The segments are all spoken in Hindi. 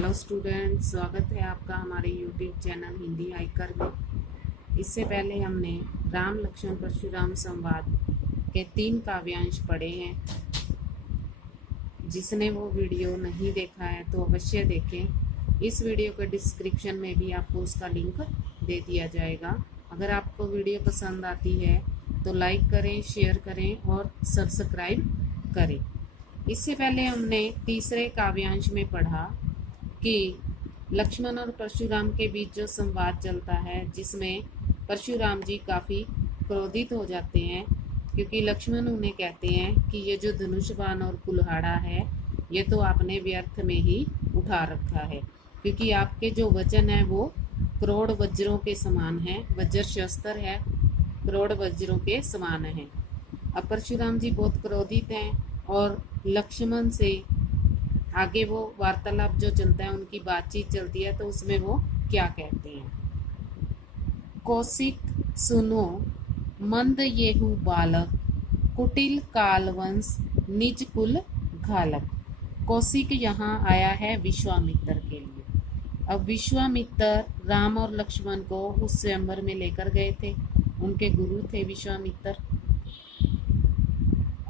हेलो स्टूडेंट, स्वागत है आपका हमारे यूट्यूब चैनल हिंदी हाइकर में। इससे पहले हमने राम लक्ष्मण परशुराम संवाद के 3 काव्यांश पढ़े हैं। जिसने वो वीडियो नहीं देखा है तो अवश्य देखें। इस वीडियो के डिस्क्रिप्शन में भी आपको उसका लिंक दे दिया जाएगा। अगर आपको वीडियो पसंद आती है तो लाइक करें, शेयर करें और सब्सक्राइब करें। इससे पहले हमने तीसरे काव्यांश में पढ़ा कि लक्ष्मण और परशुराम के बीच जो संवाद चलता है, जिसमें परशुराम जी काफ़ी क्रोधित हो जाते हैं क्योंकि लक्ष्मण उन्हें कहते हैं कि ये जो धनुष बाण और कुल्हाड़ा है ये तो आपने व्यर्थ में ही उठा रखा है, क्योंकि आपके जो वजन है वो करोड़ वज्रों के समान है। वज्र शस्त्र है, करोड़ वज्रों के समान है। अब परशुराम जी बहुत क्रोधित हैं और लक्ष्मण से आगे वो वार्तालाप जो चलता है, उनकी बातचीत चलती है, तो उसमें वो क्या कहते हैं। कौशिक सुनो मंद येहु बालक, कुटिल कालवंश निज कुल घालक। कौशिक यहाँ आया है विश्वामित्र के लिए। अब विश्वामित्र राम और लक्ष्मण को उस स्वयंवर में लेकर गए थे, उनके गुरु थे विश्वामित्र।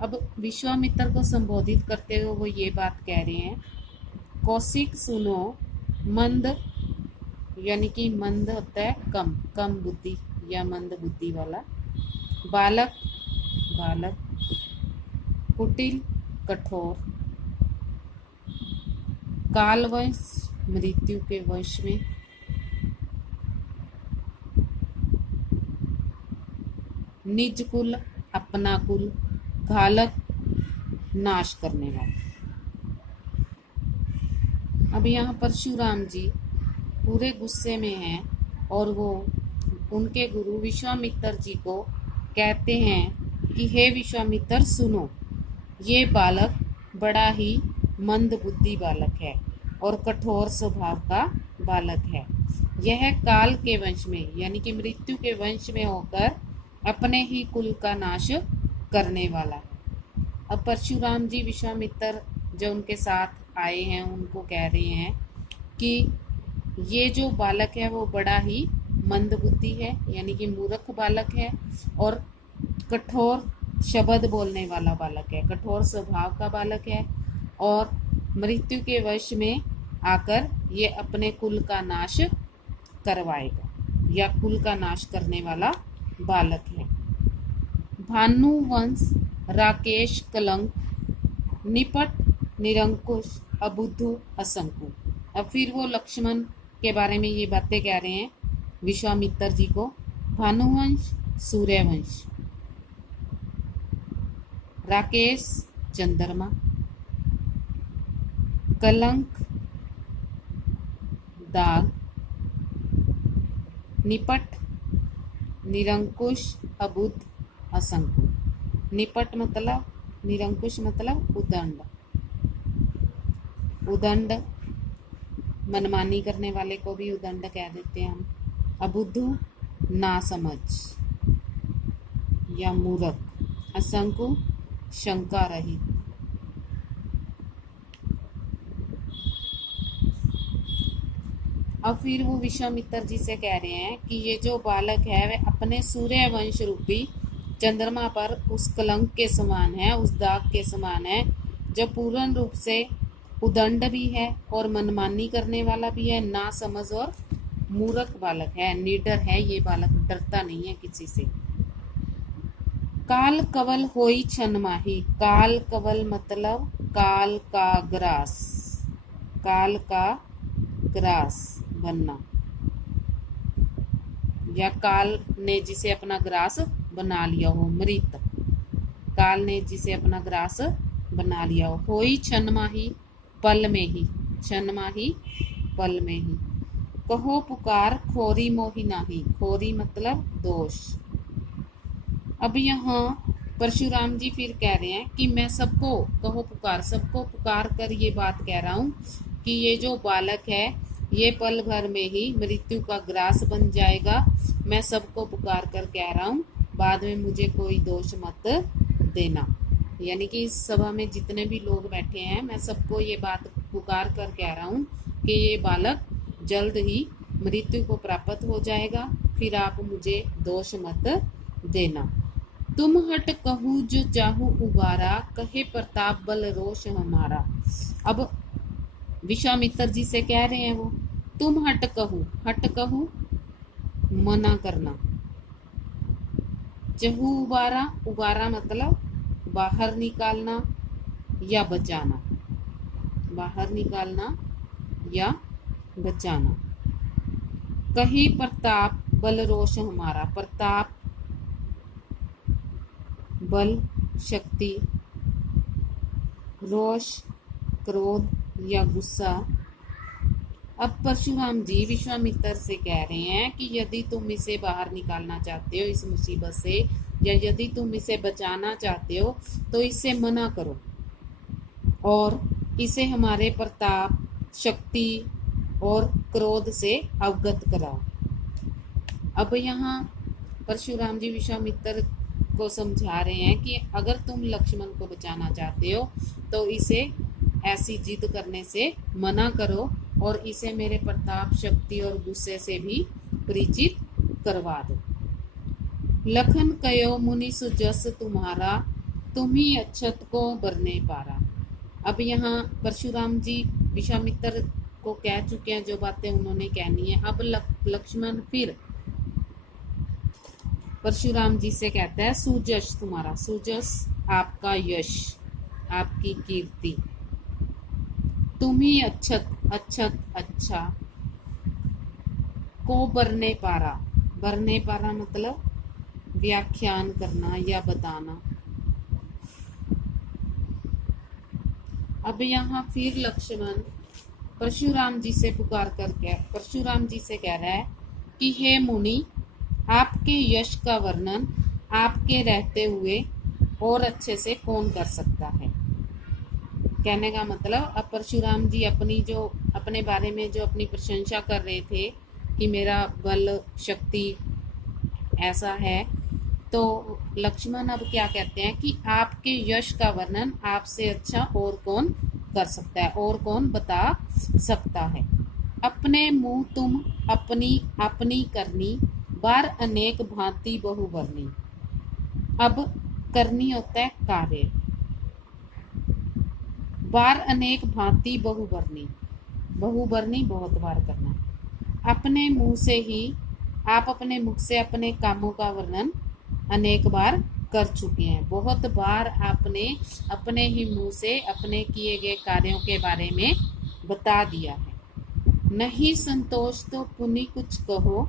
अब विश्वामित्र को संबोधित करते हुए वो ये बात कह रहे हैं, कौशिक सुनो मंद, यानी कि मंद होता है कम बुद्धि या मंद बुद्धि वाला। बालक कुटिल कठोर, कालवंश मृत्यु के वंश में, निज कुल अपना कुल, घालक नाश करने वाला। अब यहाँ परशुराम जी पूरे गुस्से में हैं और वो उनके गुरु विश्वामित्र जी को कहते हैं कि हे विश्वामित्र सुनो, ये बालक बड़ा ही मंद बुद्धि बालक है और कठोर स्वभाव का बालक है। यह काल के वंश में यानी कि मृत्यु के वंश में होकर अपने ही कुल का नाश करने वाला है। अब परशुराम जी विश्वामित्र जो उनके साथ आए हैं उनको कह रहे हैं कि ये जो बालक है वो बड़ा ही मंद बुद्धि है, यानी कि मूर्ख बालक है और कठोर शब्द बोलने वाला बालक है, कठोर स्वभाव का बालक है और मृत्यु के वश में आकर ये अपने कुल का नाश करवाएगा या कुल का नाश करने वाला बालक है। भानुवंश राकेश कलंक, निपट निरंकुश अबुद्धू असंकु। अब फिर वो लक्ष्मण के बारे में ये बातें कह रहे हैं विश्वामित्र जी को। भानुवंश सूर्यवंश, राकेश चंद्रमा, कलंक दाग, निपट निरंकुश अबुद्ध असंकु। निपट मतलब, निरंकुश मतलब उदंड, उदंड मनमानी करने वाले को भी उदंड कह देते हैं हम। अबुद्धू नासमझ या मूर्ख, असंकु शंका रहित। अब फिर वो विश्वामित्र जी से कह रहे हैं कि ये जो बालक है वह अपने सूर्यवंश रूपी चंद्रमा पर उस कलंक के समान है, उस दाग के समान है जो पूर्ण रूप से उदंड भी है और मनमानी करने वाला भी है, ना समझ और मूर्ख बालक है, निडर है। ये बालक डरता नहीं है किसी से। काल कवल होई छन माही, काल कवल मतलब काल का ग्रास, काल का ग्रास बनना या काल ने जिसे अपना ग्रास बना लिया हो, मृत, काल ने जिसे अपना ग्रास बना लिया हो। होई छनमाही पल में ही, छनमाही पल में ही। कहो पुकार खोरी मोही नाही, खोरी मतलब दोष। अब यहाँ परशुराम जी फिर कह रहे हैं कि मैं सबको, कहो पुकार, सबको पुकार कर ये बात कह रहा हूँ कि ये जो बालक है ये पल भर में ही मृत्यु का ग्रास बन जाएगा। मैं सबको पुकार कर कह रहा हूँ, बाद में मुझे कोई दोष मत देना। यानी कि इस सभा में जितने भी लोग बैठे हैं मैं सबको ये बात पुकार कर कह रहा हूँ कि ये बालक जल्द ही मृत्यु को प्राप्त हो जाएगा, फिर आप मुझे दोष मत देना। तुम हट कहूँ जो चाहूँ उबारा, कहे प्रताप बल रोष हमारा। अब विश्वामित्र जी से कह रहे हैं वो, तुम हट कहूँ मना करना, चहु उबारा, उबारा मतलब बाहर निकालना या बचाना, बाहर निकालना या बचाना। कही प्रताप बल रोष हमारा, प्रताप बल शक्ति, रोष क्रोध या गुस्सा। अब परशुराम जी विश्वामित्र से कह रहे हैं कि यदि तुम इसे बाहर निकालना चाहते हो इस मुसीबत से, या यदि तुम इसे बचाना चाहते हो तो इसे मना करो और इसे हमारे प्रताप, शक्ति और क्रोध से अवगत कराओ। अब यहाँ परशुराम जी विश्वामित्र को समझा रहे हैं कि अगर तुम लक्ष्मण को बचाना चाहते हो तो इसे ऐसी जिद करने से मना करो और इसे मेरे प्रताप, शक्ति और गुस्से से भी परिचित करवा दो। लखन कयो मुनि सुजस तुम्हारा, तुम ही अक्षत को बरने पारा। अब यहाँ परशुराम जी विश्वामित्र को कह चुके हैं जो बातें उन्होंने कहनी है। अब लक्ष्मण फिर परशुराम जी से कहता है, सुजस तुम्हारा, सुजस आपका यश, आपकी कीर्ति, तुम ही अक्षत, अक्षत अच्छा, को बरने पारा, बरने पारा मतलब व्याख्यान करना या बताना। अब यहाँ फिर लक्ष्मण परशुराम जी से पुकार करके परशुराम जी से कह रहा है कि हे मुनि, आपके यश का वर्णन आपके रहते हुए और अच्छे से कौन कर सकता है। कहने का मतलब अब परशुराम जी अपने बारे में जो अपनी प्रशंसा कर रहे थे कि मेरा बल शक्ति ऐसा है, तो लक्ष्मण अब क्या कहते हैं कि आपके यश का वर्णन आपसे अच्छा और कौन कर सकता है, और कौन बता सकता है। अपने मुंह तुम अपनी अपनी करनी, बार अनेक भांति बहुवर्णी। अब करनी होता है कार्य, बार अनेक भांति बहुवर्णी, बहुवर्णी बहुत बार करना। अपने मुंह से ही आप अपने मुख से अपने कामों का वर्णन अनेक बार कर चुके हैं, बहुत बार आपने अपने ही मुंह से अपने किए गए कार्यों के बारे में बता दिया है। नहीं संतोष तो पुनि कुछ कहो,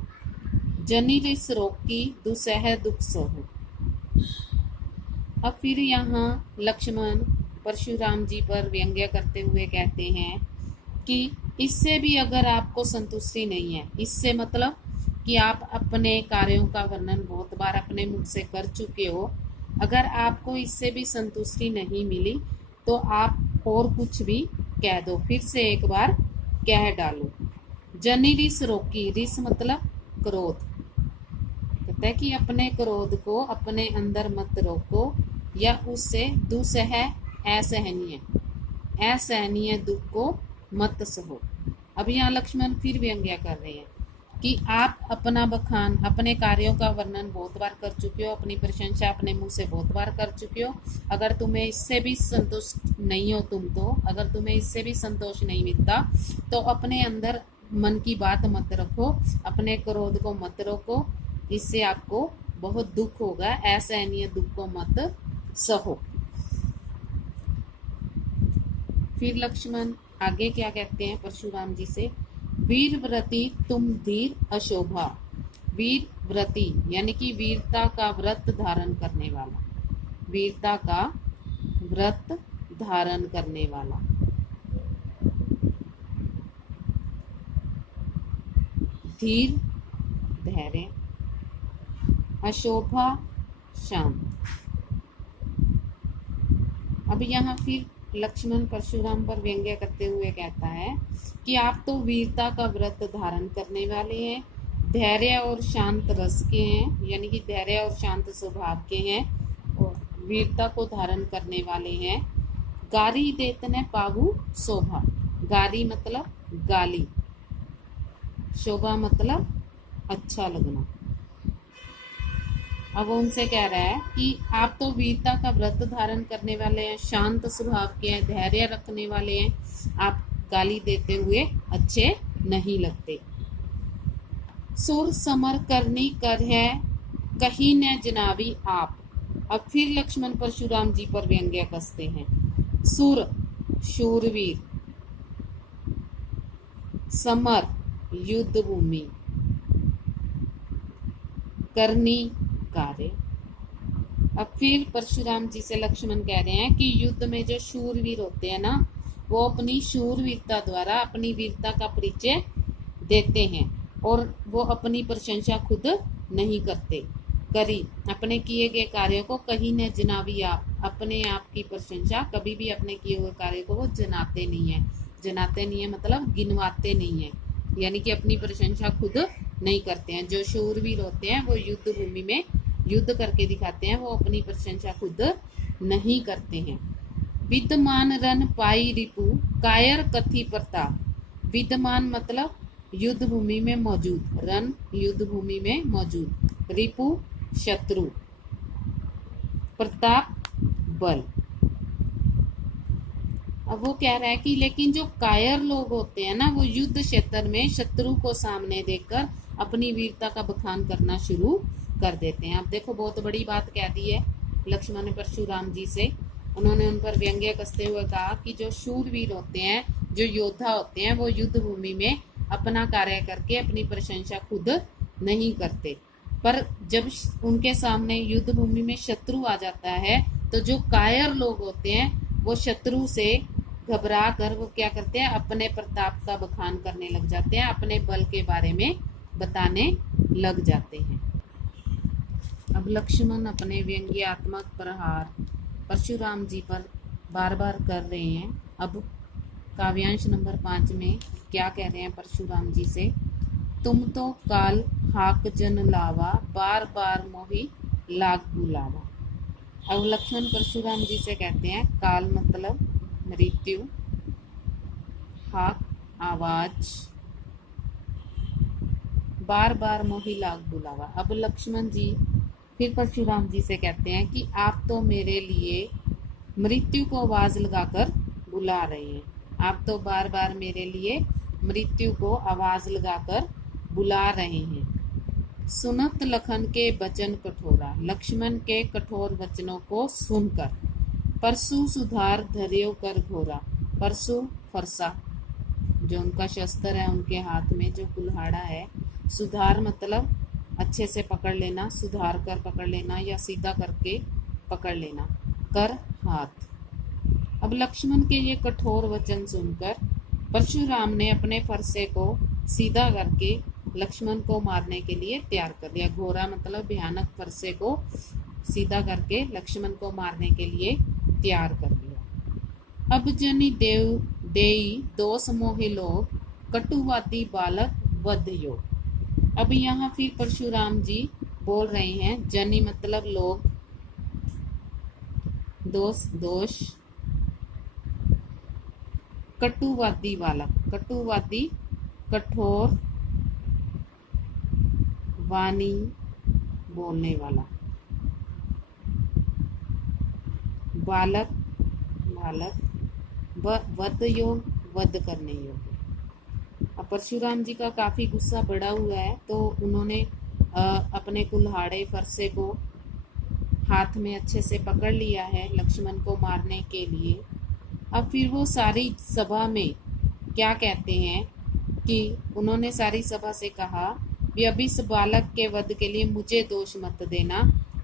जनि रिस रोकी दुसह दुख सहो। अब फिर यहाँ लक्ष्मण परशुराम जी पर व्यंग्य करते हुए कहते हैं कि इससे भी अगर आपको संतुष्टि नहीं है, इससे मतलब कि आप अपने कार्यों का वर्णन बहुत बार अपने मुख से कर चुके हो, अगर आपको इससे भी संतुष्टि नहीं मिली तो आप और कुछ भी कह दो, फिर से एक बार कह डालो। जनि रिस रोकी, रिस मतलब क्रोध, कहता है कि अपने क्रोध को अपने अंदर मत रोको, या उससे दुसह असहनीय, असहनीय दुख को मत सहो। अब यहाँ लक्ष्मण फिर व्यंग्य कर रहे हैं कि आप अपना बखान, अपने कार्यों का वर्णन बहुत बार कर चुके हो, अपनी प्रशंसा अपने मुंह से बहुत बार कर चुके हो। अगर तुम्हें इससे भी संतुष्ट नहीं हो अगर तुम्हें इससे भी संतोष नहीं मिलता तो अपने अंदर मन की बात मत रखो, अपने क्रोध को मत रोको, इससे आपको बहुत दुख होगा, असहनीय दुख को मत सहो। फिर लक्ष्मण आगे क्या कहते हैं परशुराम जी से, वीर व्रती तुम धीर अशोभा। वीर व्रती यानी कि वीरता का व्रत धारण करने वाला, वीरता का व्रत धारण करने वाला। धीर धैर्य, अशोभा शांत। अब यहाँ फिर लक्ष्मण परशुराम पर व्यंग्य करते हुए कहता है कि आप तो वीरता का व्रत धारण करने वाले हैं, धैर्य और शांत रस के हैं, यानी कि धैर्य और शांत स्वभाव के हैं, और वीरता को धारण करने वाले हैं। गारी देतने पागु शोभा, गारी मतलब गाली, शोभा मतलब अच्छा लगना। अब वो उनसे कह रहा है कि आप तो वीरता का व्रत धारण करने वाले हैं, शांत स्वभाव के हैं, धैर्य रखने वाले हैं, आप गाली देते हुए अच्छे नहीं लगते। सुर समर करनी कर है कहीं न जनाबी आप। अब फिर लक्ष्मण परशुराम जी पर व्यंग्य कसते हैं। सुर शूरवीर, समर युद्ध भूमि, करनी कार्य। अब फिर परशुराम जी से लक्ष्मण कह रहे हैं कि युद्ध में जो शूरवीर होते हैं ना, वो अपनी शूरवीरता द्वारा अपनी वीरता का परिचय देते हैं और वो अपनी प्रशंसा खुद नहीं करते। करी अपने किए गए कार्यों को कहीं न जनावी आप, अपने आप की प्रशंसा कभी भी अपने किए हुए कार्य को वो जनाते नहीं है। जनाते नहीं है मतलब गिनवाते नहीं है, यानी कि अपनी प्रशंसा खुद नहीं करते हैं। जो शूरवीर होते हैं वो युद्ध भूमि में युद्ध करके दिखाते हैं, वो अपनी प्रशंसा खुद नहीं करते हैं। विद्यमान रन पाई रिपु कायर कथी प्रताप। विद्यमान मतलब युद्ध भूमि में मौजूद, रन युद्ध भूमि में मौजूद, रिपु शत्रु, प्रताप बल। अब वो कह रहा है कि लेकिन जो कायर लोग होते हैं ना, वो युद्ध क्षेत्र में शत्रु को सामने देखकर अपनी वीरता का बखान करना शुरू कर देते हैं। अब देखो बहुत बड़ी बात कह दी है लक्ष्मण ने परशुराम जी से। उन्होंने उन पर व्यंग्य कसते हुए कहा कि जो शूरवीर होते हैं, जो योद्धा होते हैं, वो युद्ध भूमि में अपना कार्य करके अपनी प्रशंसा खुद नहीं करते, पर जब उनके सामने युद्ध भूमि में शत्रु आ जाता है तो जो कायर लोग होते हैं वो शत्रु से घबरा कर वो क्या करते हैं, अपने प्रताप का बखान करने लग जाते हैं, अपने बल के बारे में बताने लग जाते हैं। अब लक्ष्मण अपने व्यंग्यात्मक प्रहार परशुराम जी पर बार बार कर रहे हैं। अब काव्यांश नंबर 5 में क्या कह रहे हैं परशुराम जी से। तुम तो काल हाक जन लावा, बार बार मोही लाग बुलावा। अब लक्ष्मण परशुराम जी से कहते हैं काल मतलब मृत्यु, हाक आवाज, बार बार मोही लाग बुलावा। अब लक्ष्मण जी फिर परशुराम जी से कहते हैं कि आप तो मेरे लिए मृत्यु को आवाज लगाकर बुला रहे हैं, आप तो बार बार मेरे लिए मृत्यु को आवाज लगाकर बुला रहे हैं। सुनत लखन के वचन कठोरा, लक्ष्मण के कठोर वचनों को सुनकर। परशु सुधार धर्यो कर घोरा, परशु फरसा जो उनका शस्त्र है उनके हाथ में जो कुल्हाड़ा है। सुधार मतलब अच्छे से पकड़ लेना, सुधार कर पकड़ लेना या सीधा करके पकड़ लेना, कर हाथ। अब लक्ष्मण के ये कठोर वचन सुनकर परशुराम ने अपने फरसे को सीधा करके लक्ष्मण को मारने के लिए तैयार कर दिया। घोरा मतलब भयानक फरसे को सीधा करके लक्ष्मण को मारने के लिए तैयार कर दिया। अब जनि देव देई दोष मोहि लोग, कटुवादी बालक वध योग। अब यहाँ फिर परशुराम जी बोल रहे हैं, जनि मतलब लोग, दोष दोष, कटुवादी बालक, कटुवादी कठोर वाणी बोलने वाला, बालक बालक, वध योग वध करने योग्य। अब परशुराम जी का काफी गुस्सा बढ़ा हुआ है तो उन्होंने अपने कुल्हाड़े फरसे को हाथ में अच्छे से पकड़ लिया है लक्ष्मण को मारने के लिए। अब फिर वो सारी सभा में क्या कहते हैं कि उन्होंने सारी सभा से कहा कि अब इस बालक के वध के लिए मुझे दोष मत देना,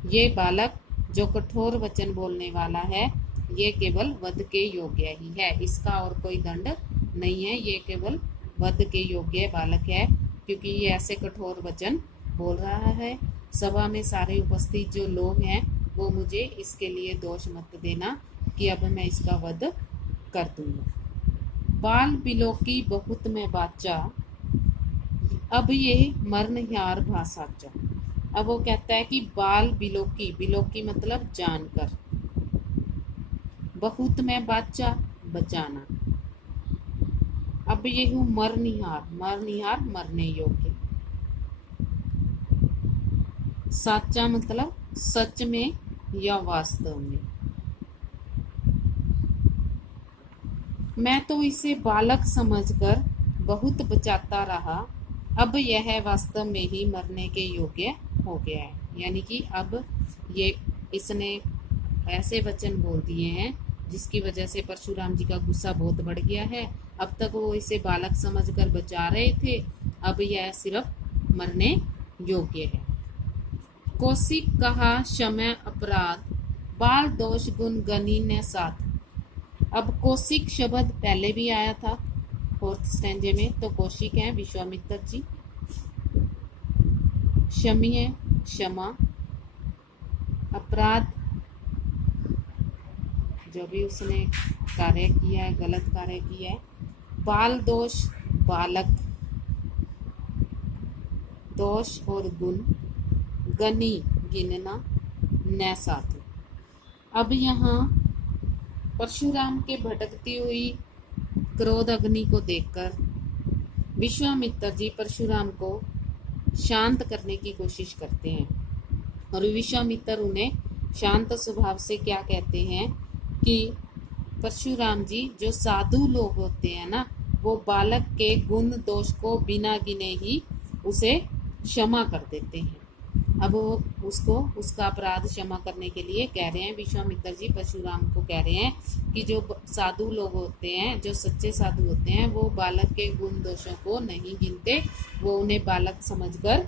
ये बालक जो कठोर वचन बोलने वाला है ये केवल वध के योग्य ही है, इसका और कोई दंड नहीं है, ये केवल वध के योग्य बालक है क्योंकि ये ऐसे कठोर वचन बोल रहा है। सभा में सारे उपस्थित जो लोग हैं वो मुझे इसके लिए दोष मत देना कि अब मैं इसका वध कर दूंगा। बाल बिलोकी बहुत में बाचा, अब ये मरण यार भाषाचा। अब वो कहता है कि बाल बिलोकी, बिलोकी मतलब जानकर, बहुत में बाचा बचाना, अब ये हूँ मरनिहार, मरनिहार मरने योग्य। साचा मतलब सच में या वास्तव में। मैं तो इसे बालक समझकर बहुत बचाता रहा, अब यह वास्तव में ही मरने के योग्य हो गया है। यानी कि अब ये इसने ऐसे वचन बोल दिए हैं जिसकी वजह से परशुराम जी का गुस्सा बहुत बढ़ गया है। अब तक वो इसे बालक समझकर बचा रहे थे, अब यह सिर्फ मरने योग्य है। कौशिक कहा क्षमा अपराध, बाल दोष गुण गनी ने साथ। अब कौशिक शब्द पहले भी आया था 4th स्टैंजे में, तो कौशिक है विश्वामित्र जी। क्षमी है क्षमा, अपराध जो भी उसने कार्य किया है, गलत कार्य किया है। बाल दोष बालक, दोष और गुण, गनी गिनना, न साधु। अब यहाँ परशुराम के भटकती हुई क्रोध अग्नि को देखकर विश्वामित्र जी परशुराम को शांत करने की कोशिश करते हैं। और विश्वामित्र उन्हें शांत स्वभाव से क्या कहते हैं कि परशुराम जी, जो साधु लोग होते हैं ना, वो बालक के गुण दोष को बिना गिने ही उसे क्षमा कर देते हैं। अब वो उसको उसका अपराध क्षमा करने के लिए कह रहे हैं, विश्वामित्र जी परशुराम को कह रहे हैं कि जो साधु लोग होते हैं, जो सच्चे साधु होते हैं, वो बालक के गुण दोषों को नहीं गिनते, वो उन्हें बालक समझकर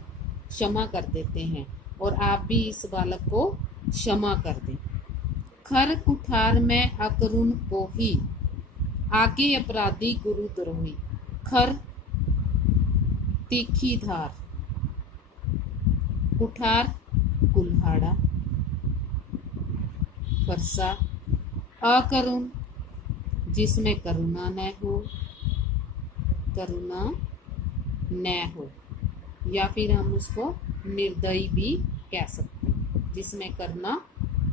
क्षमा कर देते हैं। और आप भी इस बालक को क्षमा कर दें। खर कुठार में अकरुण को ही, आगे अपराधी गुरु द्रोही। खर तीखी धार, कुठार कुल्हाड़ा, फरसा अकरुण जिसमें करुणा न हो, करुणा न हो, या फिर हम उसको निर्दयी भी कह सकते हैं, जिसमें करुणा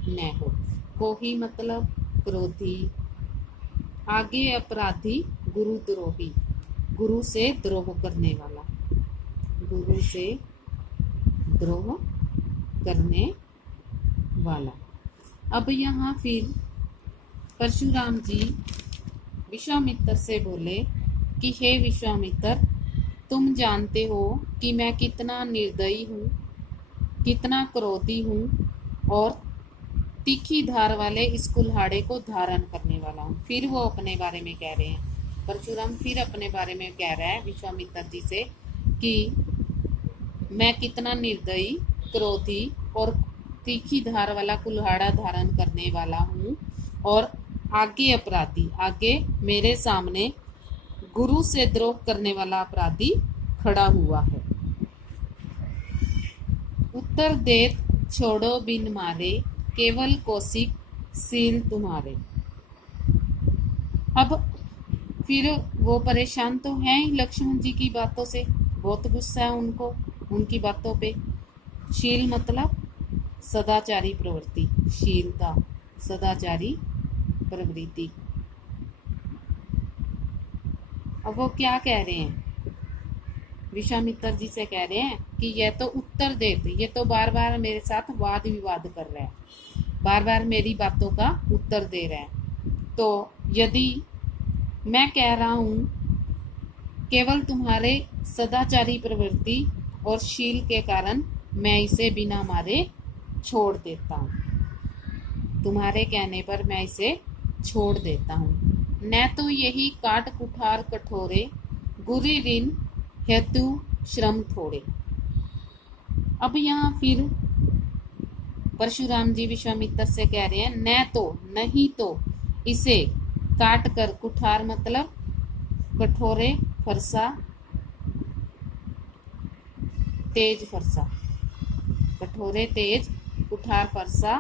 न हो। कोही मतलब क्रोधी, आगे अपराधी गुरु द्रोही, गुरु से द्रोह करने वाला, गुरु से द्रोह करने वाला। अब यहाँ फिर परशुराम जी विश्वामित्र से बोले कि हे विश्वामित्र, तुम जानते हो कि मैं कितना निर्दयी हूँ, कितना क्रोधी हूँ और तीखी धार वाले इस कुल्हाड़े को धारण करने वाला हूँ। फिर वो अपने बारे में कह रहे हैं, परशुराम फिर अपने बारे में कह रहा है विश्वामित्र जी से कि मैं कितना निर्दयी, क्रोधी और तीखी धार वाला कुल्हाड़ा धारण करने वाला हूँ, और आगे अपराधी, आगे मेरे सामने गुरु से द्रोह करने वाला अपराधी खड़ा हुआ है। उत्तर देत छोड़ो बिन मारे, केवल कौशिक सील तुम्हारे। अब फिर वो परेशान तो हैं ही लक्ष्मण जी की बातों से, बहुत गुस्सा है उनको उनकी बातों पे। शील मतलब सदाचारी प्रवृत्ति, शीलता, सदाचारी प्रवृत्ति। अब वो क्या कह रहे हैं, विश्वामित्र जी से कह रहे हैं कि यह तो उत्तर देते, ये तो बार बार मेरे साथ वाद विवाद कर रहा है, बार बार मेरी बातों का उत्तर दे रहा है। तो यदि मैं कह रहा हूँ केवल तुम्हारे सदाचारी प्रवृत्ति और शील के कारण मैं इसे बिना मारे छोड़ देता हूँ, तुम्हारे कहने पर मैं इसे छोड़ देता हूँ। न तो यही काट कुठार कठोरे, गुरी ऋण हेतु श्रम थोड़े। अब यहाँ फिर परशुराम जी विश्वामित्र से कह रहे हैं, न तो नहीं तो इसे काट कर, कुठार मतलब कठोरे, फरसा तेज, फरसा कठोरे तेज, कुठार फरसा।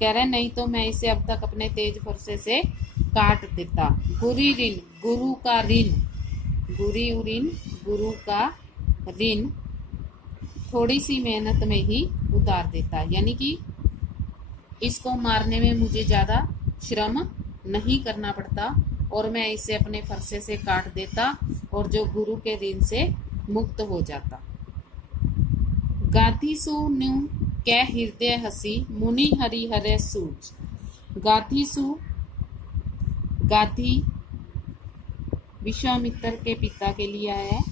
कह रहे नहीं तो मैं इसे अब तक अपने तेज फरसे से काट देता। गुरी ऋण, गुरु का ऋण, गुरी ऋण, गुरु का ऋण थोड़ी सी मेहनत में ही उतार देता, यानी कि इसको मारने में मुझे ज़्यादा श्रम नहीं करना पड़ता, और मैं इसे अपने फरसे से काट देता और जो गुरु के ऋण से मुक्त हो जाता। गाथी सु न्यू कै हृदय हसी मुनि हरि हरे सूज। गाथी सु, गाथी विश्वामित्र के पिता के लिए आया है।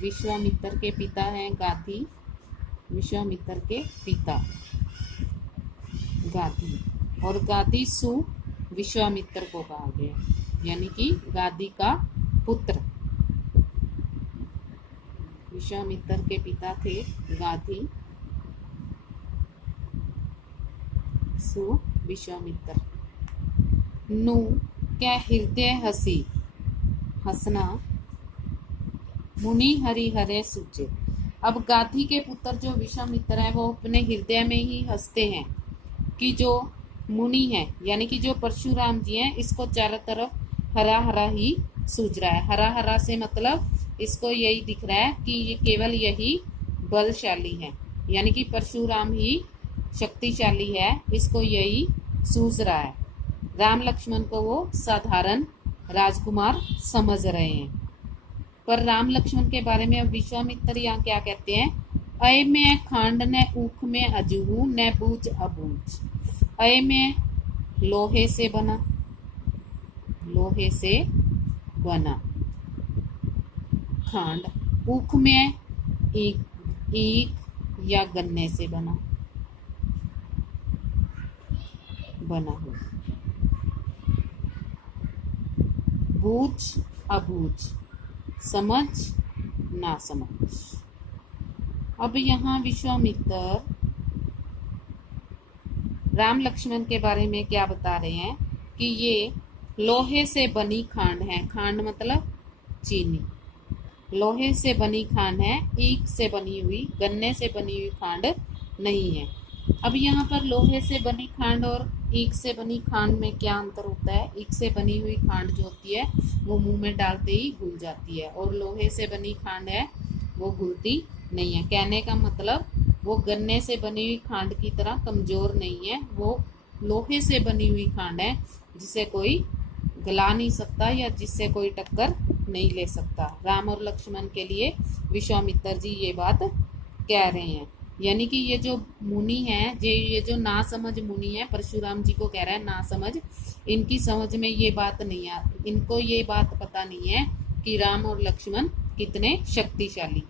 विश्वामित्र के पिता हैं गाथी, विश्वामित्र के पिता गाथी, और गाथी सु विश्वामित्र को कहा गया, यानी कि गादी का पुत्र। विश्वामित्र के पिता थे गाथी सु विश्वामित्र। नु क्या हृदय हसी, हंसना, मुनि हरि हरे सूचे। अब गाथी के पुत्र जो विश्वामित्र है वो अपने हृदय में ही हंसते हैं कि जो मुनि है, यानी कि जो परशुराम जी हैं, इसको चारों तरफ हरा हरा ही सूझ रहा है। हरा हरा से मतलब इसको यही दिख रहा है कि ये केवल यही बलशाली है, यानी कि परशुराम ही शक्तिशाली है, इसको यही सूझ रहा है। राम लक्ष्मण को वो साधारण राजकुमार समझ रहे हैं। पर राम लक्ष्मण के बारे में अब विश्वामित्र यहाँ क्या कहते हैं? अय में खांड न ऊख में अजूहू न बूझ अबूझ। अय में लोहे से बना, लोहे से बना खांड, ऊख में ईख या गन्ने से बना हो, बूझ अबूझ, समझ ना समझ। अब यहाँ विश्वामित्र राम लक्ष्मण के बारे में क्या बता रहे हैं कि ये लोहे से बनी खांड है। खांड मतलब चीनी। लोहे से बनी खांड है, ईख से बनी हुई, गन्ने से बनी हुई खांड नहीं है। अब यहाँ पर लोहे से बनी खांड और ईख से बनी खांड में क्या अंतर होता है? ईख से बनी हुई खांड जो होती है वो मुंह में डालते ही घुल जाती है, और लोहे से बनी खांड है वो घुलती नहीं है। कहने का मतलब वो गन्ने से बनी हुई खांड की तरह कमजोर नहीं है, वो लोहे से बनी हुई खांड है जिसे कोई गला नहीं सकता या जिससे कोई टक्कर नहीं ले सकता। राम और लक्ष्मण के लिए विश्वामित्र जी ये बात कह रहे हैं, यानी कि ये जो मुनि हैं, ये जो ना समझ मुनि है, परशुराम जी को कह रहा है ना समझ, इनकी समझ में ये बात नहीं आ, इनको ये बात पता नहीं है कि राम और लक्ष्मण कितने शक्तिशाली हैं।